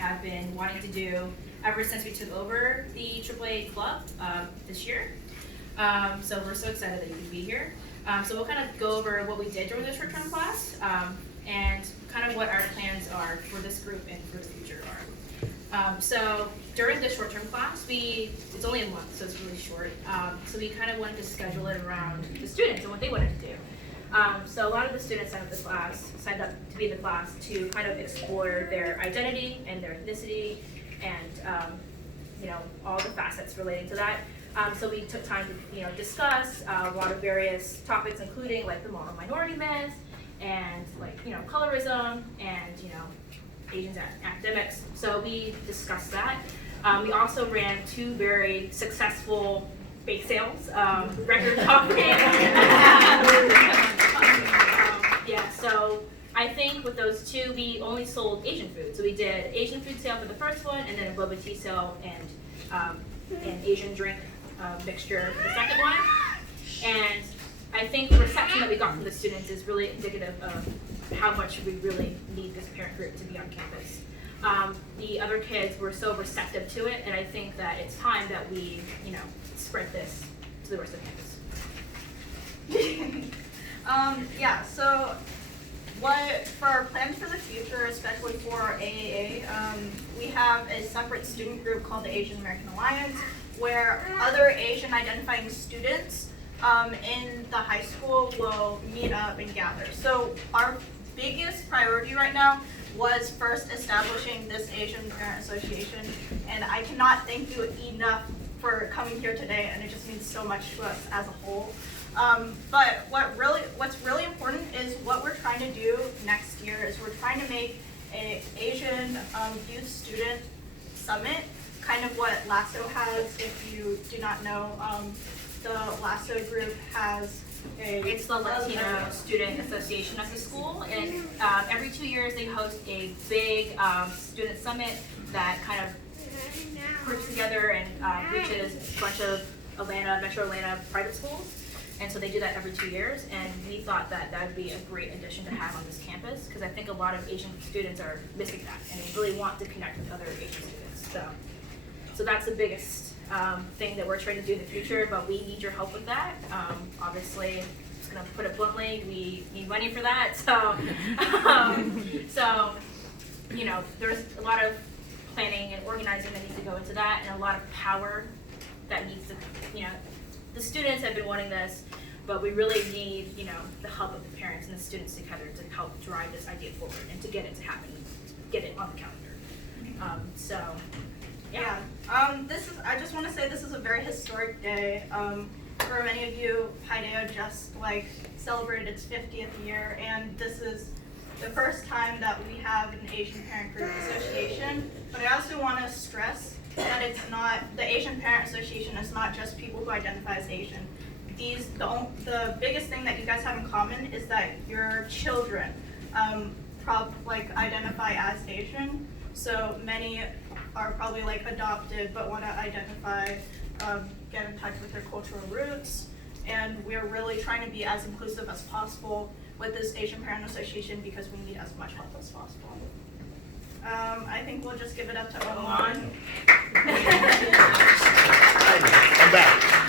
have been wanting to do ever since we took over the AAA club this year. So we're so excited that you can be here. So we'll kind of go over what we did during the short-term class and kind of what our plans are for this group and for the future are. So during the short-term class, it's only a month, so it's really short. So we kind of wanted to schedule it around the students and what they wanted to do. So a lot of the students signed up to be in the class to kind of explore their identity and their ethnicity and all the facets relating to that. So we took time to discuss a lot of various topics, including like the moral minority myth and colorism and Asians academics. So we discussed that. We also ran 2 very successful bake sales, record topping. So I think with those 2, we only sold Asian food. So we did Asian food sale for the first one, and then a boba tea sale and an Asian drink mixture for the second one. And I think the reception that we got from the students is really indicative of how much we really need this parent group to be on campus. The other kids were so receptive to it, and I think that it's time that we, spread this to the rest of campus. So for our plans for the future, especially for AAA, we have a separate student group called the Asian American Alliance, where other Asian identifying students in the high school will meet up and gather. So our biggest priority right now was first establishing this Asian Parent Association, and I cannot thank you enough for coming here today, and it just means so much to us as a whole. But what's really important is what we're trying to do next year is we're trying to make an Asian youth student summit, kind of what LASSO has. If you do not know, the LASSO group has It's the Latino Student Association at the school, and every 2 years they host a big student summit that kind of groups together and reaches a bunch of Metro Atlanta private schools. And so they do that every 2 years, and we thought that that would be a great addition to have on this campus, because I think a lot of Asian students are missing that, and they really want to connect with other Asian students. So that's the biggest thing that we're trying to do in the future, but we need your help with that. Obviously, just gonna put it bluntly, we need money for that. So there's a lot of planning and organizing that needs to go into that, and a lot of power that needs to, the students have been wanting this, but we really need, the help of the parents and the students together to help drive this idea forward and to get it to happen, get it on the calendar. I just want to say this is a very historic day. For many of you, Paideia just celebrated its 50th year, and this is the first time that we have an Asian Parent Group Association. But I also want to stress that it's not, the Asian Parent Association is not just people who identify as Asian. The biggest thing that you guys have in common is that your children identify as Asian. So many are probably adopted but want to identify, get in touch with their cultural roots. And we're really trying to be as inclusive as possible with this Asian Parent Association because we need as much help as possible. I think we'll just give it up to Oman. I'm back.